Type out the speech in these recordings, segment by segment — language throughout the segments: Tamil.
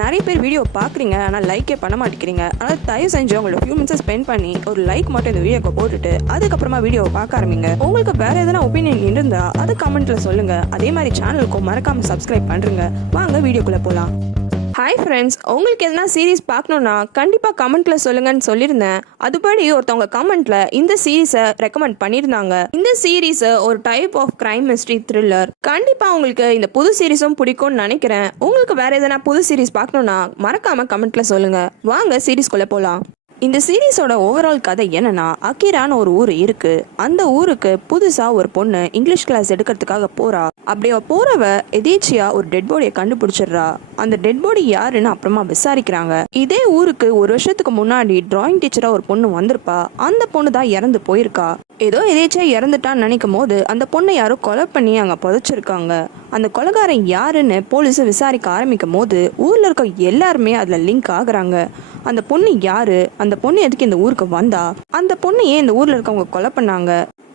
நிறைய பேர் வீடியோ பார்க்குறீங்க, ஆனால் லைக்கே பண்ண மாட்டேங்கிறீங்க. ஆனால் தயவு செஞ்சு உங்களோட ஃபியூ மினிட்ஸ் ஸ்பெண்ட் பண்ணி ஒரு லைக் மட்டும் இந்த வீடியோக்கு போட்டுட்டு அதுக்கப்புறமா வீடியோவை பார்க்க ஆரம்பிங்க. உங்களுக்கு வேற எதனா ஒப்பீனியன் இருந்தால் அதை கமெண்ட்ல சொல்லுங்க. அதே மாதிரி சேனலுக்கும் மறக்காம சப்ஸ்கிரைப் பண்ணுங்க. வாங்க வீடியோக்குள்ள போகலாம். ஹாய் ஃப்ரெண்ட்ஸ், உங்களுக்கு எதனா சீரீஸ் பார்க்கணுன்னா கண்டிப்பாக கமெண்ட்டில் சொல்லுங்கன்னு சொல்லியிருந்தேன். அதுபடி ஒருத்தவங்க கமெண்ட்டில் இந்த சீரீஸை ரெக்கமெண்ட் பண்ணியிருந்தாங்க. இந்த சீரீஸை ஒரு type of crime mystery thriller. கண்டிப்பாக உங்களுக்கு இந்த புது சீரீஸும் பிடிக்கும்னு நினைக்கிறேன். உங்களுக்கு வேறு எதனா புது சீரீஸ் பார்க்கணுன்னா மறக்காமல் கமெண்ட்டில் சொல்லுங்கள். வாங்க சீரீஸ்குள்ளே போகலாம். இந்த சீரீஸோட ஓவரால் கதை என்னன்னா, அகிரான்னு ஒரு ஊர் இருக்கு. அந்த ஊருக்கு புதுசா ஒரு பொண்ணு இங்கிலீஷ் கிளாஸ் எடுக்கிறதுக்காக போறா. அப்படியே போறவ எதேச்சியா ஒரு டெட் பாடியை கண்டுபிடிச்சிடுறா. அந்த டெட் பாடி யாருன்னு அப்புறமா விசாரிக்கிறாங்க. இதே ஊருக்கு ஒரு வருஷத்துக்கு முன்னாடி டிராயிங் டீச்சரா ஒரு பொண்ணு வந்திருப்பா. அந்த பொண்ணு தான் இறந்து போயிருக்கா. ஏதோ எதேச்சியா இறந்துட்டான்னு நினைக்கும் போது அந்த பொண்ணை யாரோ கொலை பண்ணி அங்க புதைச்சிருக்காங்க. அந்த கொலைகாரன் யாருன்னு போலீஸ் விசாரிக்க ஆரம்பிக்கும் போது ஊர்ல இருக்க எல்லாருமே அதுல லிங்க் ஆகுறாங்க. அந்த பொண்ணு யாரு, அந்த பொண்ணு எதுக்கு இந்த ஊருக்கு வந்தா, அந்த பொண்ணு ஏன் இந்த ஊர்ல இருக்கவங்க கொலை பண்ணாங்க.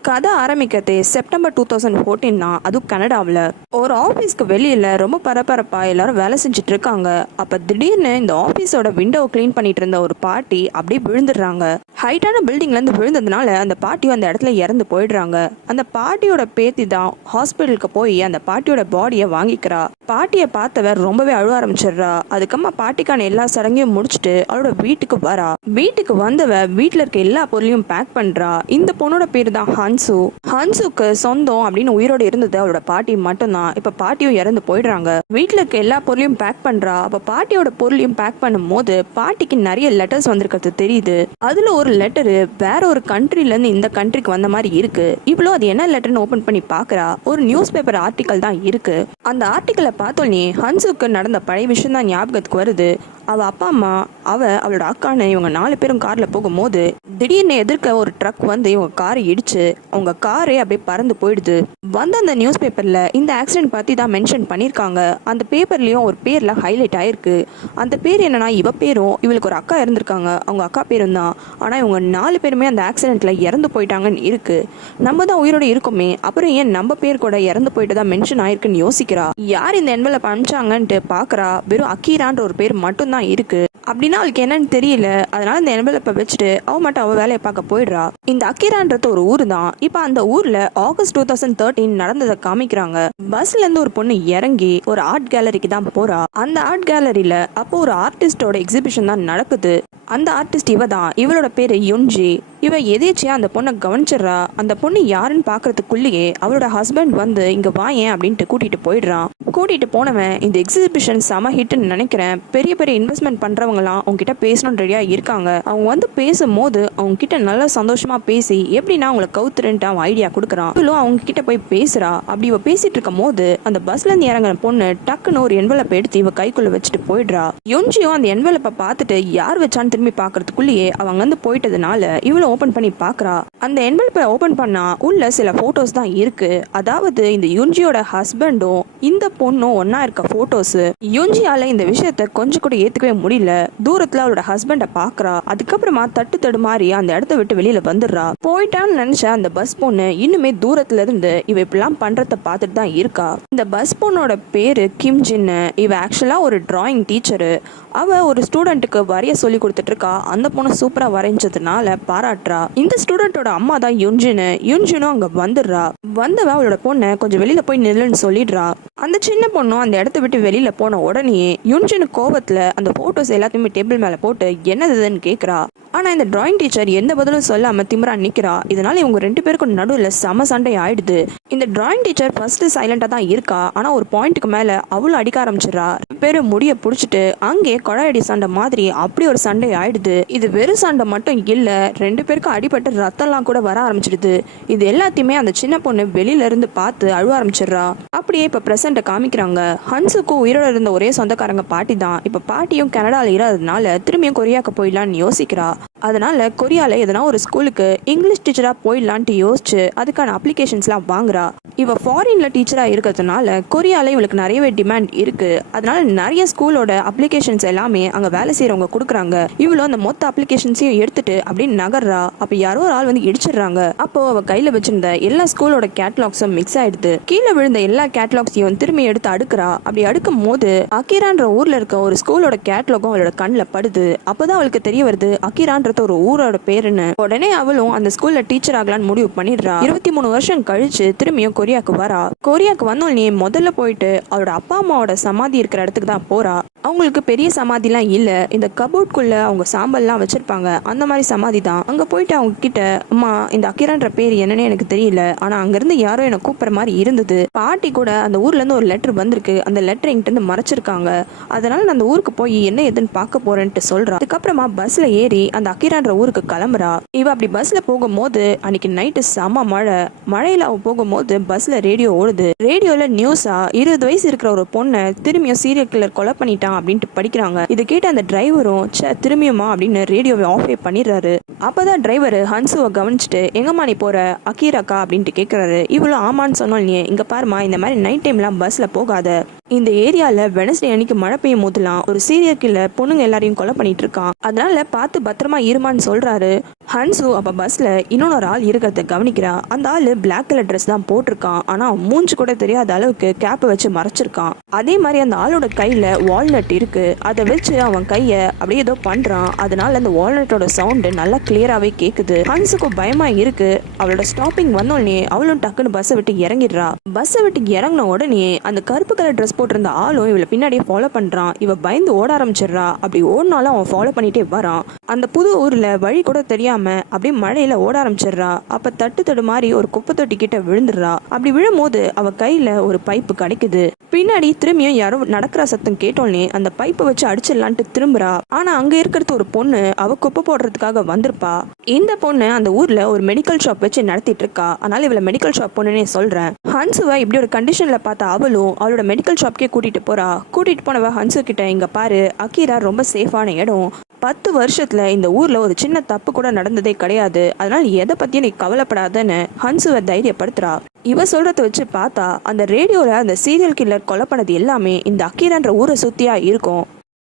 கதை ஆரம்பிக்கிறதே செப்டம்பர் 2014 தான். அதுவும் கனடாவில் ஒரு ஆஃபீஸ்க்கு வெளியில ரொம்ப பரபரப்பா எல்லாரும் வேலை செஞ்சுட்டு இருக்காங்க. அப்ப திடீர்னு இந்த ஆஃபீஸோட விண்டோவை கிளீன் பண்ணிட்டு இருந்த ஒரு பாட்டி அப்படியே விழுந்துடுறாங்க. ஹைட்டான பில்டிங்ல இருந்து விழுந்ததுனால அந்த பாட்டியும் அந்த இடத்துல இறந்து போயிடுறாங்க. அந்த பாட்டியோட பேத்தி தான் ஹாஸ்பிட்டலுக்கு போய் அந்த பாட்டியோட பாடியை வாங்கிக்கிறா. பாட்டியை பார்த்தவர் ரொம்பவே அழுவ ஆரம்பிச்சிடுறா. அதுக்கம்மா பாட்டிக்கான எல்லா சடங்கையும் முடிச்சுட்டு அவளோட வீட்டுக்கு வரா. வீட்டுக்கு வந்தவ வீட்டுல இருக்க எல்லா பொருளையும் பேக் பண்றா. இந்த பொண்ணோட பேரு தான் ஹன்சு. ஹன்சுக்கு சொந்தம் அப்படின்னு உயிரோடு இருந்தது அவளோட பாட்டி மட்டும்தான். இப்ப பாட்டியும் இறந்து போயிடுறாங்க. வீட்டுல இருக்க எல்லா பொருளையும் பேக் பண்றா. அப்ப பாட்டியோட பொருளையும் பேக் பண்ணும் போது பாட்டிக்கு நிறைய லெட்டர்ஸ் வந்திருக்கிறது தெரியுது. அதுல ஒரு லெட்டரு வேற ஒரு கண்ட்ரில இருந்து இந்த கண்ட்ரிக்கு வந்த மாதிரி இருக்கு. இவ்வளோ அது என்ன லெட்டர்னு ஓபன் பண்ணி பாக்குறா. ஒரு நியூஸ் பேப்பர் ஆர்டிக்கல் தான் இருக்கு. அந்த ஆர்டிக்கலை பார்த்தோன்னே ஹன்சுக்கு நடந்த பழைய விஷயம் தான் ஞாபகத்துக்கு வருது. அவ அப்பா அம்மா அவளோட அக்கான்னு இவங்க 4 பேரும் கார்ல போகும்போது திடீர்னு எதிர்க்க ஒரு ட்ரக் வந்து இவங்க காரை இடிச்சு அவங்க காரே அப்படியே பறந்து போயிடுது. வந்து அந்த நியூஸ் பேப்பர்ல இந்த ஆக்சிடென்ட் பத்தி தான் மென்ஷன் பண்ணிருக்காங்க. அந்த பேப்பர்லயும் ஒரு பேர்ல ஹைலைட் ஆயிருக்கு. அந்த பேர் என்னன்னா, இவ பேரும் இவளுக்கு ஒரு அக்கா இருந்திருக்காங்க, அவங்க அக்கா பேரும் தான். ஆனா இவங்க 4 பேருமே அந்த ஆக்சிடென்ட்ல இறந்து போயிட்டாங்கன்னு இருக்கு. நம்ம தான் உயிரோட இருக்கோமே, அப்புறம் ஏன் நம்ம பேர் கூட இறந்து போயிட்டு தான் மென்ஷன் ஆயிருக்குன்னு யோசிக்கிறா. யார் இந்த என்வெலப் அனுப்பிச்சாங்கன்ட்டு பாக்குறா. வெறும் அக்கீரான்ற ஒரு பேர் மட்டும் தான் இருக்கு. அப்படின்னா அவளுக்கு என்னன்னு தெரியல. அதனால இந்த என்வெலப்பை வச்சுட்டு அவ மட்டும் அவ வேலையை பார்க்க போயிடுறா. இந்த அக்கீரான்றது ஒரு ஊர் தான். இப்ப அந்த ஊர்ல ஆகஸ்ட் 2013 நடந்ததை காமிக்கிறாங்க. பஸ்ல இருந்து ஒரு பொண்ணு இறங்கி ஒரு ஆர்ட் கேலரிக்கு தான் போறா. அந்த ஆர்ட் கேலரியில அப்போ ஒரு ஆர்டிஸ்டோட எக்ஸிபிஷன் தான் நடக்குது. அந்த ஆர்டிஸ்ட் இவ தான். இவளோட பேரு யுன்ஜி. இவ எதேச்சியா அந்த பொண்ணை கவனிச்சிடறா. அந்த பொண்ணு யாருன்னு பாக்குறதுக்குள்ளேயே அவளோட ஹஸ்பண்ட் வந்து இங்க வாயேன் அப்படின்ட்டு கூட்டிட்டு போயிடுறான். கூட்டிட்டு போனவன் இந்த எக்ஸிபிஷன் செம ஹிட்னு நினைக்கிறேன். பெரிய பெரிய இன்வெஸ்ட்மெண்ட் பண்றவங்கலாம் அவங்க கிட்ட பேசணும்னு ரெடியா இருக்காங்க. அவங்க வந்து பேசும்போது அவங்க கிட்ட நல்லா சந்தோஷமா பேசி எப்படின்னா அவங்களை கவுத்துருன்ட்டு அவன் ஐடியா கொடுக்குறான். இவளும் அவங்க கிட்ட போய் பேசுறா. அப்படி இவ பேசிட்டு இருக்கும் போது அந்த பஸ்ல இருந்து இறங்குற பொண்ணு டக்குன்னு ஒரு என்வெலப் எடுத்து இவ கைக்குள்ள வச்சுட்டு போயிடுறா. யுன்ஜியும் அந்த என்வெலப்பை பார்த்துட்டு யார் வச்சான்னு திரும்பி பாக்குறதுக்குள்ளேயே அவங்க வந்து போயிட்டதுனால இவளும் ஓபன் பண்ணி பாக்குறா. அந்த என்வெலப்பை ஓபன் பண்ணா உள்ள சில போட்டோஸ் தான் இருக்கு. அதாவது இந்த யுன்ஜியோட ஹஸ்பண்டும் இந்த பொண்ணும் ஒன்னா இருக்க போட்டோஸ். யுன்ஜியால இந்த விஷயத்த கொஞ்சம் கூட ஏத்துக்கவே முடியல. தூரத்துல அவளோட ஹஸ்பண்ட பாக்குறா. அதுக்கப்புறமா தட்டு தடுமாறி அந்த இடத்த விட்டு வெளியில வந்துடுறா. போயிட்டான்னு நினைச்ச அந்த பஸ் பொண்ணு இன்னுமே தூரத்துல இருந்து இவ இப்படிலாம் பண்றத பார்த்துட்டு தான் இருக்கா. இந்த பஸ் பொண்ணோட பேரு கிம் ஜின்னு. இவ ஆக்சுவலா ஒரு டிராயிங் டீச்சரு. அவ ஒரு ஸ்டூடெண்ட்டுக்கு வரைய சொல்லி கொடுத்துட்டு இருக்கா. அந்த பொண்ணு சூப்பரா வரைஞ்சதுனால பாராட்டுறா. இந்த ஸ்டூடெண்டோட அம்மா தான் யுன்ஜினும் அங்க வந்துடுறா. வந்தவ அவளோட பொண்ணை கொஞ்சம் வெளியில போய் நில்லுன்னு சொல்லிடுறா. அந்த சின்ன பொண்ணும் அந்த இடத்த விட்டு வெளியில போன உடனே யுன்ஜினு கோவத்துல அந்த போட்டோஸ் எல்லாத்தையுமே டேபிள் மேல போட்டு என்னதுன்னு கேக்குறா. ஆனா இந்த டிராயிங் டீச்சர் எந்த பதிலும் சொல்லாம திமிரா நிக்கிறா. இதனால இவங்க 2 பேருக்கும் நடுவில் செம சண்டை ஆயிடுது. இந்த டிராயிங் டீச்சர் ஃபர்ஸ்ட் சைலண்டா தான் இருக்கா. ஆனா ஒரு பாயிண்ட்டுக்கு மேல அவளும் அடிக்க ஆரம்பிச்சிடறா. பேரு முடிய புடிச்சிட்டு அங்கே கொடையடி சண்டை மாதிரி அப்படி ஒரு சண்டை ஆயிடுது. இது வெறும் சண்டை மட்டும் இல்ல, 2 பேருக்கும் அடிபட்டு ரத்தம்லாம் கூட வர ஆரம்பிச்சிடுது. இது எல்லாத்தையுமே அந்த சின்ன பொண்ணு வெளியில இருந்து பார்த்து அழுவ ஆரம்பிச்சிடுறா. அப்படியே இப்ப பிரசன்ட காமிக்கிறாங்க. ஹன்சுக்கும் உயிரோட இருந்த ஒரே சொந்தக்காரங்க பாட்டி தான். இப்ப பாட்டியும் கனடால இராததுனால திரும்பியும் கொரியாக்கு போயிடலான்னு யோசிக்கிறா. அதனால கொரியால எதனா ஒரு ஸ்கூலுக்கு இங்கிலீஷ் டீச்சரா போயிடலான்ட்டு யோசிச்சு அதுக்கான அப்ளிகேஷன்ஸ்லாம் வாங்குறா. இவ ஃபாரின்ல டீச்சரா இருக்கிறதுனால கொரியால இவளுக்கு நிறையவே டிமாண்ட் இருக்கு. அதனால நிறைய ஸ்கூலோட அப்ளிகேஷன்ஸ் எல்லாமே அங்க வேலை செய்யறவங்க கொடுக்குறாங்க. இவ்வளோ அந்த மொத்த அப்ளிகேஷன்ஸையும் எடுத்துட்டு அப்படின்னு நகர்றா. அப்ப யாரோ ஒரு ஆள் வந்து இடிச்சிடுறாங்க. அப்போ அவ கையில வச்சிருந்த எல்லா ஸ்கூலோட கேட்டலாக்ஸும் மிக்ஸ் ஆயிடுது. கீழே விழுந்த எல்லா கேட்டலாக்ஸையும் திரும்பி எடுத்து அடுக்குறா. அப்படி அடுக்கும் போது அகிரான்ற ஊர்ல இருக்க ஒரு ஸ்கூலோட கேட்டலாகும் அவளோட கண்ணில் படுது. அப்பதான் அவளுக்கு தெரிய வருது அகிரான்ற ஒரு ஊரோட பேருன்னு. உடனே அவளும் அந்த ஸ்கூல்ல டீச்சர் ஆகலான்னு முடிவு பண்ணிடுறா. 23 வருஷம் கழிச்சு திரும்பியும் கொரியாக்கு வரா. கொரியாக்கு வந்தோடனே முதல்ல போயிட்டு அவளோட அப்பா அம்மாவோட சமாதி இருக்கிற இடத்துக்கு தான் போறா. அவங்களுக்கு பெரிய சமாதிலாம் இல்ல, இந்த கபோர்ட்குள்ள அவங்க சாம்பல்லாம் வச்சிருப்பாங்க, அந்த மாதிரி சமாதி தான். அங்க போயிட்டு அவங்க கிட்ட, அம்மா இந்த அகிரான்ற பேர் என்னன்னு எனக்கு தெரியல, ஆனா அங்கிருந்து யாரோ என்ன கூப்பிடுற மாதிரி இருந்தது, பாட்டி கூட அந்த ஊர்ல இருந்து ஒரு லெட்டர் வந்திருக்கு, அந்த லெட்டர் என்கிட்ட இருந்து மறைச்சிருக்காங்க, அதனால நான் அந்த ஊருக்கு போய் என்ன எதுன்னு பார்க்க போறேன்ட்டு சொல்றா. அதுக்கப்புறமா பஸ்ல ஏறி அந்த அகிரான்ற ஊருக்கு கிளம்புறா. இவ அப்படி பஸ்ல போகும்போது அன்னைக்கு நைட்டு செம மழையில அவ போகும்போது பஸ்ல ரேடியோ ஓடுது. ரேடியோல நியூஸா 20 வயசு இருக்கிற ஒரு பொண்ணை திரும்பியும் சீரியல் கில்லர் கொலை பண்ணிட்டான் அப்படின்ட்டு படிக்கிறாங்க. இது கேட்ட அந்த டிரைவரும் திரும்பியுமா அப்படின்னு ரேடியோவை ஆஃப் பண்ணிடுறாரு. அப்பதான் டிரைவர் ஹன்சுவை கவனிச்சுட்டு எங்கம்மா நீ போற அகிராக்கா அப்படின்ட்டு கேட்கறாரு. இவ்வளவு ஆமான்னு சொன்னோம், இங்க பாருமா இந்த மாதிரி நைட் டைம்லாம் பஸ்ல போகாத, இந்த ஏரியால வெனஸ்டே அன்னைக்கு மழை பெய்யும் போதுலாம் ஒரு சீரியல் கில்லர் பொண்ணுங்க எல்லாரையும் கொலை பண்ணிட்டு இருக்கான், அதனால பார்த்து பத்திரமா இருமான்னு சொல்றாரு. ஹன்சு அப்ப பஸ்ல இன்னொரு ஆள் இருக்கிறத கவனிக்கிறா. அந்த ஆளு பிளாக் கலர் ட்ரெஸ் தான் போட்டிருக்கான், ஆனா மூஞ்சி கூட தெரியாத அளவுக்கு கேப்பை வச்சு மறைச்சிருக்கான். அதே மாதிரி அந்த ஆளோட கையில வால்நட் இருக்கு, அதை வச்சு அவன் கைய அப்படியே ஏதோ பண்றான். அதனால அந்த வால்நட்டோட சவுண்டு நல்லா கிளியராகவே கேட்குது. ஹன்ஸுக்கு பயமா இருக்கு. அவளோட ஸ்டாப்பிங் வந்தோடனே அவளும் டக்குன்னு பஸ்ஸை விட்டு இறங்கிடுறா. பஸ்ஸை விட்டு இறங்கின உடனே அந்த கருப்பு கலர் ட்ரெஸ் போட்டிருந்த ஆளும் இவளை பின்னாடியே ஃபாலோ பண்றான். இவ பயந்து ஓட ஆரம்பிச்சிடுறா. அப்படி ஓடினாலும் அவன் ஃபாலோ பண்ணிட்டே வரான். அந்த புது ஊர்ல வழி கூட தெரியாம அப்படியே மழையில ஓட ஆரம்பிச்சிடுறா. அப்ப தட்டு மாதிரி ஒரு குப்பை தொட்டி கிட்ட விழுந்துடுறா. அப்படி விழும்போது அவ கையில ஒரு பைப்பு கிடைக்குது. பின்னாடி திரும்பியும் யாரோ நடக்கிற சத்தம் கேட்டோன்னே அந்த பைப்பை வச்சு அடிச்சிடலான்ட்டு திரும்புறா. ஆனா அங்க இருக்கிறது ஒரு பொண்ணு, அவ குப்பை போடுறதுக்காக வந்திருப்பா. இந்த பொண்ணு அந்த ஊர்ல ஒரு மெடிக்கல் ஷாப் வச்சு நடத்திட்டு இருக்கா. அதனால இவளை மெடிக்கல் ஷாப் பொண்ணுன்னே சொல்றேன். ஹன்சுவை இப்படி ஒரு கண்டிஷன்ல பார்த்த அவளும் அவளோட மெடிக்கல் ஷாப்கே கூட்டிட்டு போறா. கூட்டிட்டு போனவ ஹன்சு கிட்ட, இங்க பாரு அகிரா ரொம்ப சேஃபான இடம், 10 வருஷத்துல இந்த ஊர்ல ஒரு சின்ன தப்பு கூட நடந்ததே கிடையாது, அதனால எதை பத்தியும் நீ கவலைப்படாதன்னு ஹன்சுவை தைரியப்படுத்துறா. இவ சொல்றத வச்சு பார்த்தா அந்த ரேடியோல அந்த சீரியல் கில்லர் கொலை பண்ணது எல்லாமே இந்த அகிரான்ற ஊரை சுத்தியா இருக்கும்.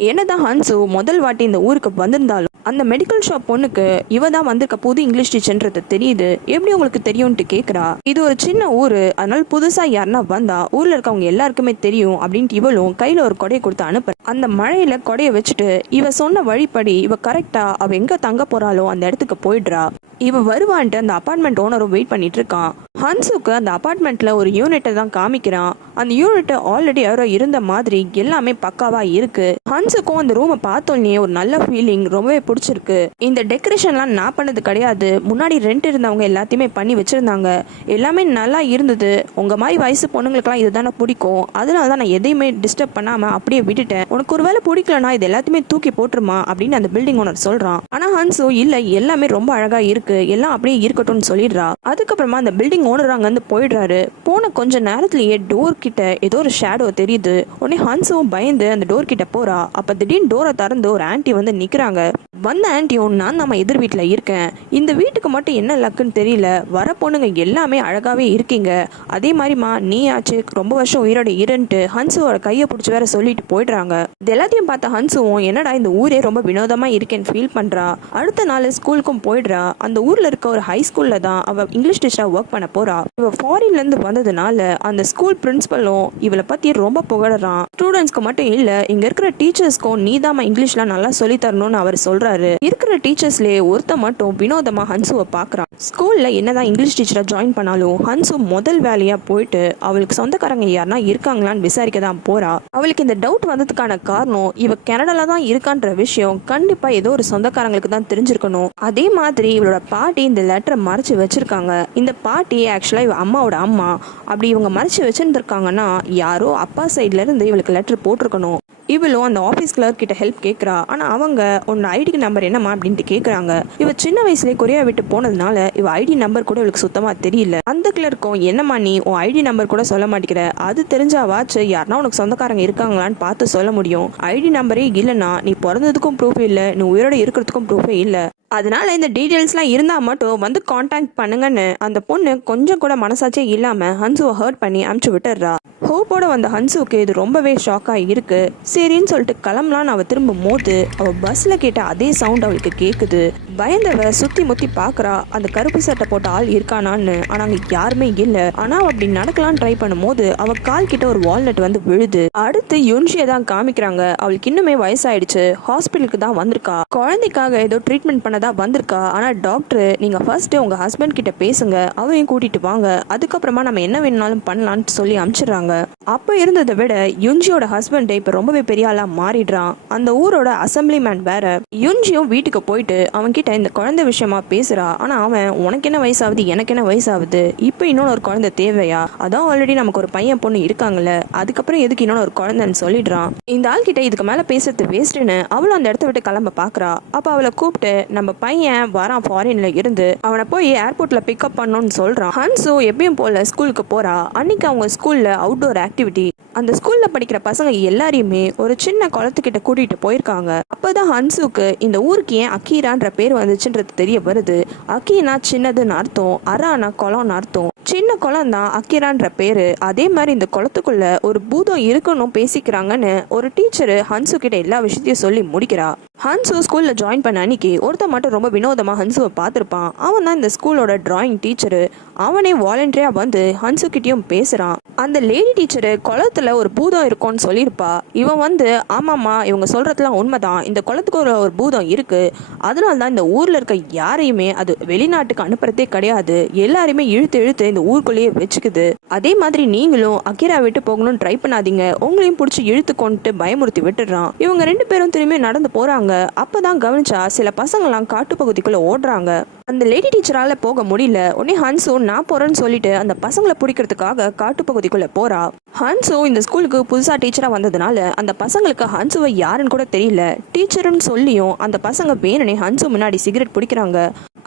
என்னதான் ஹன்சு முதல் வாட்டி இந்த ஊருக்கு வந்திருந்தாலும் அந்த மெடிக்கல் ஷாப் பொண்ணுக்கு இவ தான் வந்திருக்க புது இங்கிலீஷ் டீச்சர்ன்றது தெரியுது. எப்படி உங்களுக்கு தெரியும்ட்டு கேட்குறா. இது ஒரு சின்ன ஊரு, அதனால புதுசா யாருன்னா வந்தா ஊர்ல இருக்கவங்க எல்லாருக்குமே தெரியும் அப்படின்ட்டு இவளும் கையில ஒரு கொடையை கொடுத்து அனுப்புற. அந்த மழையில கொடையை வச்சுட்டு இவ சொன்ன வழிப்படி இவ கரெக்டா அவ எங்க தங்க போறாளோ அந்த இடத்துக்கு போயிடுறா. இவ வருவான்ட்டு அந்த அபார்ட்மெண்ட் ஓனரும் வெயிட் பண்ணிட்டு இருக்கான். ஹன்சுக்கு அந்த அபார்ட்மெண்ட்ல ஒரு யூனிட்டை தான் காமிக்கிறான். அந்த யூனிட் ஆல்ரெடி யாரோ இருந்த மாதிரி எல்லாமே பக்காவா இருக்கு. ஹன்சுக்கும் அந்த ரூமை பார்த்தோன்னே ஒரு நல்ல ஃபீலிங், ரொம்பவே பிடிச்சிருக்கு. இந்த டெக்கரேஷன்லாம் நான் பண்ணது கிடையாது, முன்னாடி ரெண்ட் இருந்தவங்க எல்லாத்தையுமே பண்ணி வச்சிருந்தாங்க, எல்லாமே நல்லா இருந்தது. உங்க மாதிரி வயசு பொண்ணுங்களுக்குலாம் இதுதானே பிடிக்கும், அதனால தான் நான் எதையுமே டிஸ்டர்ப் பண்ணாம அப்படியே விட்டுட்டேன். உனக்கு ஒரு வேலை பிடிக்கலனா இது எல்லாத்தையுமே தூக்கி போட்டுருமா அப்படின்னு அந்த பில்டிங் ஓனர் சொல்றான். ஆனா ஹன்சு இல்ல, எல்லாமே ரொம்ப அழகா இருக்கு, எல்லாம் அப்படியே இருக்கட்டும்னு சொல்லிடுறா. அதுக்கப்புறமா அந்த பில்டிங் ஓனர் அங்க இருந்து போயிடுறாரு. போன கொஞ்ச நேரத்திலேயே டோர் கிட்ட ஏதோ ஒரு ஷேடோ தெரியுது. உடனே ஹன்சுவும் பயந்து அந்த டோர் கிட்ட போறா. அப்ப திடீர்னு டோரை திறந்து ஒரு ஆன்ட்டி வந்து நிக்கிறாங்க. வந்த ஆன்ட்டியும், நான் நம்ம எதிர் வீட்டுல இருக்கேன், இந்த வீட்டுக்கு மட்டும் என்ன லக்குன்னு தெரியல, வர பொண்ணுங்க எல்லாமே அழகாவே இருக்கீங்க, அதே மாதிரிமா நீ ஆச்சு ரொம்ப வருஷம் உயிரோட இருன்ட்டு ஹன்சுவோட கையை பிடிச்சி வேற சொல்லிட்டு போயிடுறாங்க. இது எல்லாத்தையும் பார்த்த ஹன்சுவும் என்னடா இந்த ஊரே ரொம்ப வினோதமா இருக்கேன்னு ஃபீல் பண்றா. அடுத்த நாள் ஸ்கூலுக்கும் போயிடுறா. அந்த ஊர்ல இருக்க ஒரு ஹை ஸ்கூல்ல தான் அவ இங்கிலீஷ் டீச்சரா ஒர்க் பண்ண போறா. இவ ஃபாரின்ல இருந்து வந்ததுனால அந்த ஸ்கூல் பிரின்சிபலும் இவளை பத்தி ரொம்ப புகழறான். ஸ்டூடெண்ட்ஸ்க்கு மட்டும் இல்ல, இங்க இருக்கிற டீச்சர்ஸ்க்கும் நீதாமா இங்கிலீஷ்லாம் நல்லா சொல்லி தரணும்னு அவர் சொல்றாரு. இருக்கிற டீச்சர்ஸ்லயே ஒருத்த மட்டும் வினோதமா ஹன்சுவை பாக்குறான். ஸ்கூல்ல என்னதான் இங்கிலீஷ் டீச்சரா ஜாயின் பண்ணாலும் ஹன்சு முதல் வேலையா போயிட்டு அவளுக்கு சொந்தக்காரங்க யாருன்னா இருக்காங்களான்னு விசாரிக்க தான் போறா. அவளுக்கு இந்த டவுட் வந்ததுக்கான காரணம், இவ கனடால தான் இருக்கான்ற விஷயம் கண்டிப்பா ஏதோ ஒரு சொந்தக்காரங்களுக்கு தான் தெரிஞ்சிருக்கணும். அதே மாதிரி இவளோட பாட்டி இந்த லெட்டரை மறைச்சு வச்சிருக்காங்க. இந்த பாட்டி ஆக்சுவலா இவ அம்மாவோட அம்மா. அப்படி இவங்க மறைச்சு வச்சிருந்திருக்காங்கன்னா யாரோ அப்பா சைட்ல இருந்து இவளுக்கு லெட்டர் போட்டிருக்கணும். இவளும் அந்த ஆஃபீஸ் கிளர்க் கிட்ட ஹெல்ப் கேட்குறா. ஆனால் அவங்க உன்னோட ஐடி நம்பர் என்னம்மா அப்படின்ட்டு கேட்குறாங்க. இவ சின்ன வயசுலேயே கொரியா விட்டு போனதுனால இவ ஐடி நம்பர் கூட இவளுக்கு சுத்தமாக தெரியல. அந்த கிளர்க்கும், என்னம்மா நீ உன் ஐடி நம்பர் கூட சொல்ல மாட்டேங்கிற, அது தெரிஞ்சாவாச்சு யாருன்னா உனக்கு சொந்தக்காரங்க இருக்காங்களான்னு பார்த்து சொல்ல முடியும், ஐடி நம்பரே இல்லைன்னா நீ பிறந்ததுக்கும் ப்ரூஃப் இல்லை, நீ உயிரோட இருக்கிறதுக்கும் ப்ரூஃபே இல்லை, அதனால இந்த டீட்டெயில்ஸ்லாம் இருந்தா மட்டும் வந்து காண்டாக்ட் பண்ணுங்கன்னு அந்த பொண்ணு கொஞ்சம் கூட மனசாட்சியே இல்லாம ஹன்சுவை ஹர்ட் பண்ணி அனுப்பிச்சு விட்டுறா. ஹோப்போட வந்த ஹன்சுக்கு இது ரொம்பவே ஷாக்கா இருக்கு. சரின்னு சொல்லிட்டு கிளம்பலான்னு அவ திரும்பும் போது அவ பஸ்ல கேட்ட அதே சவுண்ட் அவளுக்கு கேக்குது. பயந்தவ சுத்தி முத்தி பாக்குறா அந்த கருப்பு சட்டை போட்ட ஆள் இருக்கானான்னு. ஆனா அங்க யாருமே இல்ல. ஆனா அவ அப்படி நடக்கலான்னு ட்ரை பண்ணும் போது அவ கால் கிட்ட ஒரு வால்நட் வந்து விழுது. அடுத்து யுன்ஷியை தான் காமிக்கிறாங்க. அவளுக்கு இன்னுமே வயசாயிடுச்சு. ஹாஸ்பிட்டலுக்கு தான் வந்திருக்கா. குழந்தைக்காக ஏதோ ட்ரீட்மெண்ட் பண்ணதா வந்திருக்கா. ஆனா டாக்டர் நீங்க ஃபர்ஸ்ட் உங்க ஹஸ்பண்ட் கிட்ட பேசுங்க, அவையும் கூட்டிட்டு வாங்க, அதுக்கப்புறமா நம்ம என்ன வேணாலும் பண்ணலான்னு சொல்லி அனுப்பிச்சிடுறாங்க. அப்ப இருந்ததை விட யுன்ஜியோட ஹஸ்பண்ட் இப்ப ரொம்பவே பெரிய ஆளா மாறிடுறான். அந்த ஊரோட அசம்பிளிமேன் வேற. யுன்ஜியும் வீட்டுக்கு போயிட்டு அவன் கிட்ட இந்த குழந்தை விஷயமா பேசுறா. ஆனா அவன் உனக்கு என்ன வயசாகுது, எனக்கு என்ன வயசாகுது, இப்ப இன்னொன்னு ஒரு குழந்தை தேவையா, அதான் ஆல்ரெடி நமக்கு ஒரு பையன் பொண்ணு இருக்காங்கல்ல, அதுக்கப்புறம் எதுக்கு இன்னொன்னு ஒரு குழந்தைன்னு சொல்லிடுறான். இந்த ஆள் கிட்ட இதுக்கு மேல பேசுறது வேஸ்ட்னு அவளும் அந்த இடத்த விட்டு கிளம்ப பாக்குறா. அப்ப அவளை கூப்பிட்டு நம்ம பையன் வரான் ஃபாரின்ல இருந்து, அவனை போய் ஏர்போர்ட்ல பிக்கப் பண்ணணும்னு சொல்றான். ஹன்சு எப்பயும் போல ஸ்கூலுக்கு போறா. அன்னைக்கு அவங்க ஸ்கூல்ல அவுட்டோர் ஆக்டிவிட்டி. அந்த ஸ்கூல்ல படிக்கிற பசங்க எல்லாரையுமே ஒரு சின்ன குளத்துக்கிட்ட கூட்டிட்டு போயிருக்காங்க. அப்பதான் ஹன்சுக்கு இந்த ஊருக்கு ஏன் அக்கீரான்ற பேர் வந்துச்சுன்றது தெரிய வருது. அக்கீனா சின்னதுன்னு அர்த்தம், அரானா குளம்னு அர்த்தம். சின்ன குளம் தான் அக்கீரான்ற பேரு. அதே மாதிரி இந்த குளத்துக்குள்ள ஒரு பூதம் இருக்கணும் பேசிக்கிறாங்கன்னு ஒரு டீச்சர் ஹன்சு கிட்ட எல்லா விஷயத்தையும் சொல்லி முடிக்கிறா. ஹன்சு ஸ்கூல்ல ஜாயின் பண்ண அன்னைக்கு ஒருத்த மட்டும் ரொம்ப வினோதமா ஹன்சுவை பார்த்திருப்பான். அவன் தான் இந்த ஸ்கூலோட டிராயிங் டீச்சரு. அவனே வாலண்டியரா வந்து ஹன்சு கிட்டயும் பேசுறான். அந்த லேடி டீச்சரு குளத்துல ஒரு பூதம் இருக்கும்னு சொல்லியிருப்பா. இவன் வந்து ஆமாமா இவங்க சொல்றதுலாம் உண்மைதான், இந்த குளத்துக்கு ஒரு பூதம் இருக்கு, அதனால தான் இந்த ஊர்ல இருக்க யாரையுமே அது வெளிநாட்டுக்கு அனுப்புறதே கிடையாது, எல்லாரையுமே இழுத்து இழுத்து இந்த ஊருக்குள்ளேயே வச்சுக்குது. அதே மாதிரி நீங்களும் அக்கீரா விட்டு போகணும்னு ட்ரை பண்ணாதீங்க, உங்களையும் பிடிச்சி இழுத்து கொண்டு பயமுறுத்தி விட்டுடுறான். இவங்க 2 பேரும் திரும்பி நடந்து போறாங்க. அப்பதான் கவனிச்சா சில பசங்களாம் காட்டுப்பகுதிக்குள்ள ஓடுறாங்க. அந்த லேடி டீச்சரால போக முடியல. உடனே ஹன்சு நான் போறேன்னு சொல்லிட்டு அந்த பசங்களை பிடிக்கிறதுக்காக காட்டுப்பகுதிக்குள்ள போறா. ஹன்சு இந்த ஸ்கூலுக்கு புதுசா டீச்சரா வந்ததுனால அந்த பசங்களுக்கு ஹன்சுவை யாருன்னு கூட தெரியல. டீச்சர்னு சொல்லியும் அந்த பசங்க வேணுனே ஹன்சு முன்னாடி சிகரெட் பிடிக்கிறாங்க.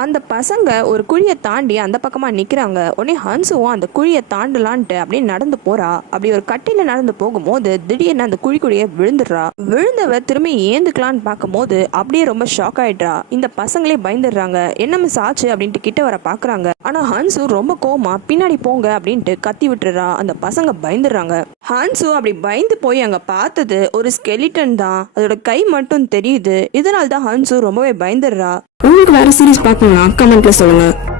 அந்த பசங்க ஒரு குழியை தாண்டி அந்த பக்கமா நிக்கிறாங்க. உடனே ஹன்சுவும் அந்த குழியை தாண்டலான்ட்டு அப்படியே நடந்து போறா. அப்படி ஒரு கட்டில நடந்து போகும்போது திடீர்னு அந்த குழிக்குழிய விழுந்துடுறா. விழுந்தவ திரும்பி ஏந்துக்கலான்னு பார்க்கும்போது அப்படியே ரொம்ப ஷாக் ஆயிடுறா. இந்த பசங்களே பயந்துடுறாங்க. என்ன மிஸ் ஆச்சு அப்படின்ட்டு கிட்ட வர பாக்குறாங்க. ஆனா ஹன்சு ரொம்ப கோமா பின்னாடி போங்க அப்படின்ட்டு கத்தி விட்டுறா. அந்த பசங்க பயந்துடுறாங்க. ஹன்சு அப்படி பயந்து போய் அங்க பார்த்தது ஒரு ஸ்கெலிட்டன் தான். அதோட கை மட்டும் தெரியுது. இதனால தான் ஹன்சு ரொம்பவே பயந்துடுறா. உங்களுக்கு வேற சீரிஸ் பார்க்கணும்னா கமெண்ட்ல சொல்லுங்க.